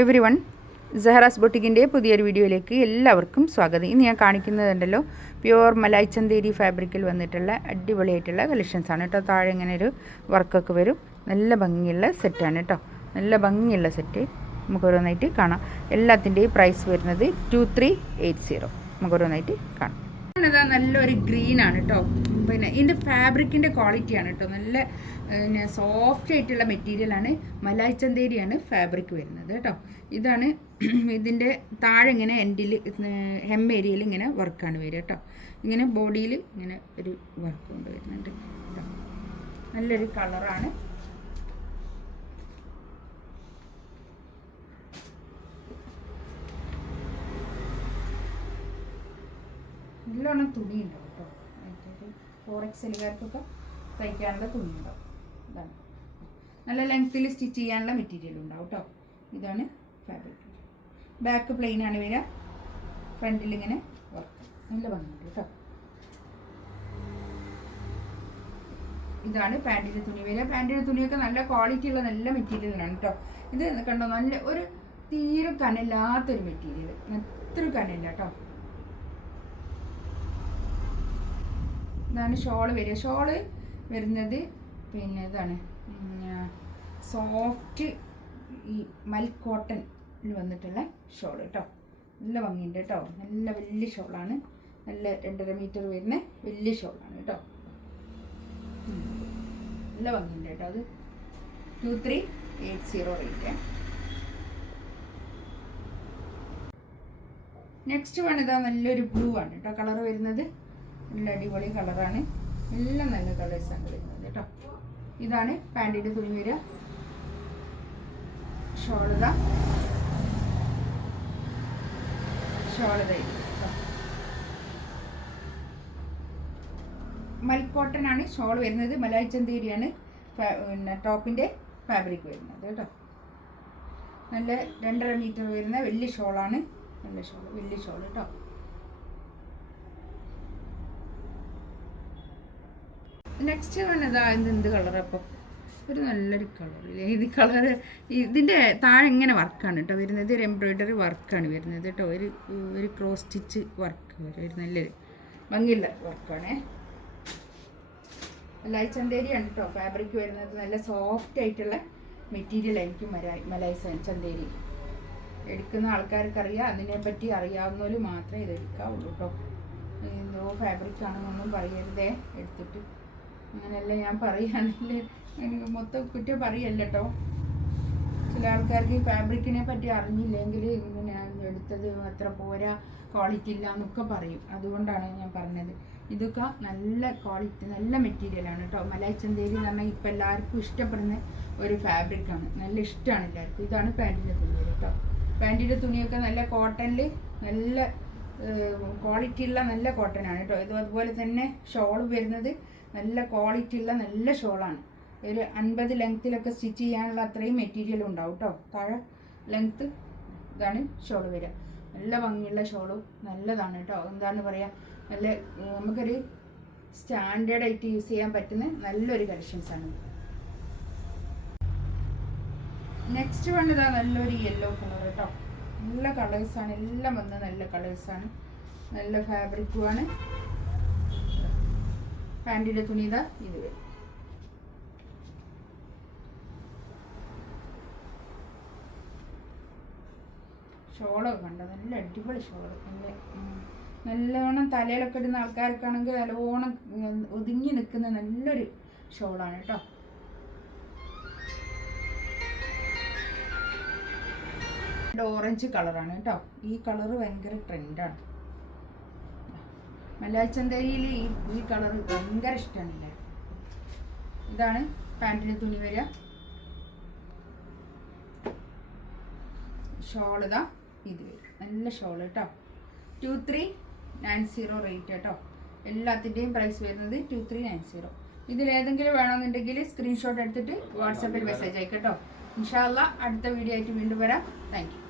Everyone, സഹറാസ് ബൊട്ടിക്കിൻ്റെ പുതിയൊരു വീഡിയോയിലേക്ക് എല്ലാവർക്കും സ്വാഗതം. ഇന്ന് ഞാൻ കാണിക്കുന്നതുണ്ടല്ലോ പ്യുവർ മലായ് ചന്തേരി ഫാബ്രിക്കിൽ വന്നിട്ടുള്ള അടിപൊളിയായിട്ടുള്ള കളക്ഷൻസാണ് കേട്ടോ. താഴെ ഇങ്ങനെ ഒരു വർക്കൊക്കെ വരും. നല്ല ഭംഗിയുള്ള സെറ്റാണ് കേട്ടോ. നല്ല ഭംഗിയുള്ള സെറ്റ് നമുക്ക് ഓരോന്നായിട്ട് കാണാം. എല്ലാത്തിൻ്റെയും പ്രൈസ് വരുന്നത് 2380. നമുക്ക് ഓരോന്നായിട്ട് കാണാം. ഇതാ നല്ലൊരു ഗ്രീനാണ് കേട്ടോ. പിന്നെ ഇതിൻ്റെ ഫാബ്രിക്കിൻ്റെ ക്വാളിറ്റിയാണ് കേട്ടോ. നല്ല പിന്നെ സോഫ്റ്റ് ആയിട്ടുള്ള മെറ്റീരിയലാണ്. മലായ് ചന്തേരിയാണ് ഫാബ്രിക് വരുന്നത് കേട്ടോ. ഇതാണ് ഇതിൻ്റെ താഴെ ഇങ്ങനെ എൻഡിൽ ഹെം ഏരിയയിൽ ഇങ്ങനെ വർക്കാണ് വരിക കേട്ടോ. ഇങ്ങനെ ബോഡിയിൽ ഇങ്ങനെ ഒരു വർക്ക് കൊണ്ട് വരുന്നുണ്ട് കേട്ടോ. നല്ലൊരു കളറാണ്. നല്ലോണം തുണി ഉണ്ടാവും കേട്ടോ. 4XLകാർക്കൊക്കെ തയ്ക്കാനുള്ള തുണി ഉണ്ടാവും. ഇതാണ് നല്ല ലെങ്ത്തിൽ സ്റ്റിച്ച് ചെയ്യാനുള്ള മെറ്റീരിയൽ ഉണ്ടാവും കേട്ടോ. ഇതാണ് ഫാബ്രിക്. ബാക്ക് പ്ലെയിൻ ആണ് വരിക. ഫ്രണ്ടിൽ ഇങ്ങനെ വർക്ക് നല്ല ഭംഗിയുണ്ട് കേട്ടോ. ഇതാണ് പാൻറ്റിൻ്റെ തുണി വരിക. പാൻറ്റിൻ്റെ തുണിയൊക്കെ നല്ല ക്വാളിറ്റി ഉള്ള നല്ല മെറ്റീരിയലാണ് കേട്ടോ. ഇത് കണ്ടോ, നല്ല ഒരു തീരെ കനല്ലാത്തൊരു മെറ്റീരിയൽ. അത്ര കനല്ല കേട്ടോ. ഇതാണ് ഷോള് വരിക. ഷോള് വരുന്നത് പിന്നെ ഇതാണ് സോഫ്റ്റ് ഈ മൽ കോട്ടണിൽ വന്നിട്ടുള്ള ഷോൾ കേട്ടോ. നല്ല ഭംഗിയുണ്ട് കേട്ടോ. നല്ല വലിയ ഷോളാണ്. നല്ല 2.5 മീറ്റർ വരുന്ന വലിയ ഷോളാണ് കേട്ടോ. നല്ല ഭംഗിയുണ്ട് കേട്ടോ. അത് 2380 റേറ്റ്. നെക്സ്റ്റ് വൺ ഇതാ നല്ലൊരു ബ്ലൂ ആണ് കേട്ടോ കളർ വരുന്നത്. നല്ല അടിപൊളി കളറാണ്. എല്ലാം നല്ല കളേഴ്സാണ് വരുന്നത് കേട്ടോ. ഇതാണ് പാൻറ്റിൻ്റെ തുണി വരിക. ഷോളിത കേട്ടോ. മൽക്കോട്ടനാണ് ഷോൾ വരുന്നത്. മലായ് ചന്തേരിയാണ് പിന്നെ ടോപ്പിൻ്റെ ഫാബ്രിക് വരുന്നത് കേട്ടോ. നല്ല 2.5 മീറ്റർ വരുന്ന വലിയ ഷോളാണ്. നല്ല ഷോൾ, വലിയ ഷോൾ കേട്ടോ. നെക്സ്റ്റ് വന്നതാ എന്ത് കളർ അപ്പം ഒരു നല്ലൊരു കളറില്ലേ. ഇത് കളറ് ഇതിൻ്റെ താഴെ ഇങ്ങനെ വർക്കാണ് കേട്ടോ വരുന്നത്. ഒരു എംബ്രോയ്ഡറി വർക്കാണ് വരുന്നത് കേട്ടോ. ഒരു ക്രോസ് സ്റ്റിച്ച് വർക്ക് വരും. ഒരു നല്ലൊരു ഭംഗിയുള്ള വർക്കാണ്. മലായ് ചന്തേരിയാണ് കേട്ടോ ഫാബ്രിക് വരുന്നത്. നല്ല സോഫ്റ്റ് ആയിട്ടുള്ള മെറ്റീരിയൽ ആയിരിക്കും മലായ് ചന്തേരി. എടുക്കുന്ന ആൾക്കാർക്ക് അറിയാം. അതിനെപ്പറ്റി അറിയാവുന്നവർ മാത്രമേ ഇത് എടുക്കാവുള്ളൂ കേട്ടോ. എന്തോ ഫാബ്രിക് ആണെന്നൊന്നും പറയരുതേ എടുത്തിട്ട്. അങ്ങനെയല്ല ഞാൻ പറയുകയാണെങ്കിൽ എനിക്ക് മൊത്തം കുറ്റം പറയല്ല കേട്ടോ. ചില ആൾക്കാർക്ക് ഈ ഫാബ്രിക്കിനെ പറ്റി അറിഞ്ഞില്ലെങ്കിൽ ഇങ്ങനെ എടുത്തത് അത്ര പോരാ, ക്വാളിറ്റി ഇല്ല എന്നൊക്കെ പറയും. അതുകൊണ്ടാണ് ഞാൻ പറഞ്ഞത്. ഇതൊക്കെ നല്ല ക്വാളിറ്റി, നല്ല മെറ്റീരിയലാണ് കേട്ടോ. മലായ് ചന്തേരി എന്ന് പറഞ്ഞാൽ ഇപ്പം എല്ലാവർക്കും ഇഷ്ടപ്പെടുന്ന ഒരു ഫാബ്രിക്കാണ്. നല്ല ഇഷ്ടമാണ് എല്ലാവർക്കും. ഇതാണ് പാൻറ്റിൻ്റെ തുണി കേട്ടോ. പാൻറ്റിൻ്റെ തുണിയൊക്കെ നല്ല കോട്ടണിൽ നല്ല ക്വാളിറ്റി ഉള്ള നല്ല കോട്ടനാണ് കേട്ടോ. ഇത് അതുപോലെ തന്നെ ഷോൾ വരുന്നത് നല്ല ക്വാളിറ്റി ഉള്ള നല്ല ഷോളാണ്. ഒരു 50 ലെങ്ത്തിലൊക്കെ സ്റ്റിച്ച് ചെയ്യാനുള്ള അത്രയും മെറ്റീരിയൽ ഉണ്ടാവും കേട്ടോ. താഴെ ലെങ്ത്ത് ഇതാണ് ഷോൾ വരിക. നല്ല ഭംഗിയുള്ള ഷോളും നല്ലതാണ് കേട്ടോ. എന്താണ് പറയുക, നല്ല നമുക്കൊരു സ്റ്റാൻഡേർഡായിട്ട് യൂസ് ചെയ്യാൻ പറ്റുന്ന നല്ലൊരു കളക്ഷൻസാണ്. നെക്സ്റ്റ് വന്നതാ നല്ലൊരു യെല്ലോ കളർ കേട്ടോ. നല്ല കളേഴ്സാണ്. എല്ലാം വന്ന നല്ല കളേഴ്സാണ്. നല്ല ഫാബ്രിക്കുമാണ്. പാൻറ്റിൻ്റെ തുണി ഇതാ ഇത് വരും. ഷോളൊക്കെ കണ്ടോ, നല്ല അടിപൊളി ഷോള്. നല്ലോണം തലയിലൊക്കെ ഇടുന്ന ആൾക്കാർക്കാണെങ്കിൽ നല്ലോണം ഒതുങ്ങി നിൽക്കുന്ന നല്ലൊരു ഷോളാണ് കേട്ടോ. ഓറഞ്ച് കളറാണ് കേട്ടോ. ഈ കളറ് ഭയങ്കര ട്രെൻഡാണ്. മലായ് ചന്തേരിയിൽ ഈ കളർ ഭയങ്കര ഇഷ്ടമാണ്. ഇതാണ് പാൻറ്റിന് തുണി വരിക. ഷോൾ ഇതാ ഇത് വരും. നല്ല ഷോൾ കേട്ടോ. 2390 റേറ്റ് കേട്ടോ. എല്ലാത്തിൻ്റെയും പ്രൈസ് വരുന്നത് 2390. ഇതിലേതെങ്കിലും വേണമെന്നുണ്ടെങ്കിൽ സ്ക്രീൻഷോട്ട് എടുത്തിട്ട് വാട്സാപ്പിൽ മെസ്സേജ് അയക്കട്ടോ. ഇൻഷാ അല്ലാഹ് അടുത്ത വീഡിയോ ആയിട്ട് വീണ്ടും വരാം. Thank you.